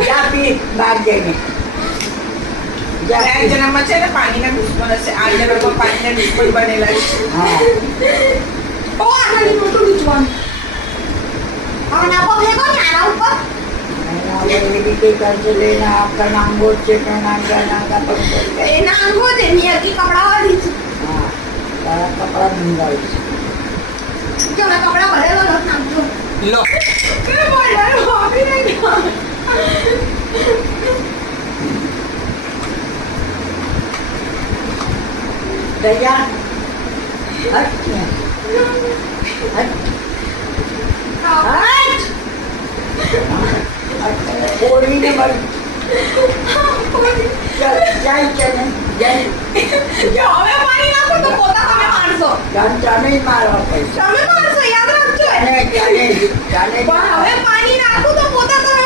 જા પી બહાર જઈને જા આ પી. જન્મમાં છે ને પાણીના દુશ્મન હશે આ જન્મમાં પાણીના દુશ્મન બનેલા છે હા ઓ આનાની મોટું દુશ્મન હવે ના પગ લેકો ને આના ઉપર અને હવે એવી રીતે કરશે લઈને આપણા નાંગો છે પણ નાંગા પણ એના અંગો છે નિયતિ કપડા વાળી છે હા તારા કપડા બંધાવીશ કે મેં કપડા ભરેલો નથી નાખજો લો કે બોલવાનું હોબી નહીં તૈયાર હટ હટ ઓળીને મળી ચાલ જાય છે ને જો હવે પાણી નાખો તો પોતા તમે મારશો તમે મારવા પૈસા તમે મારશો યાદ રાખજો જાને પણ હવે પાણી નાખું તો પોતા તમે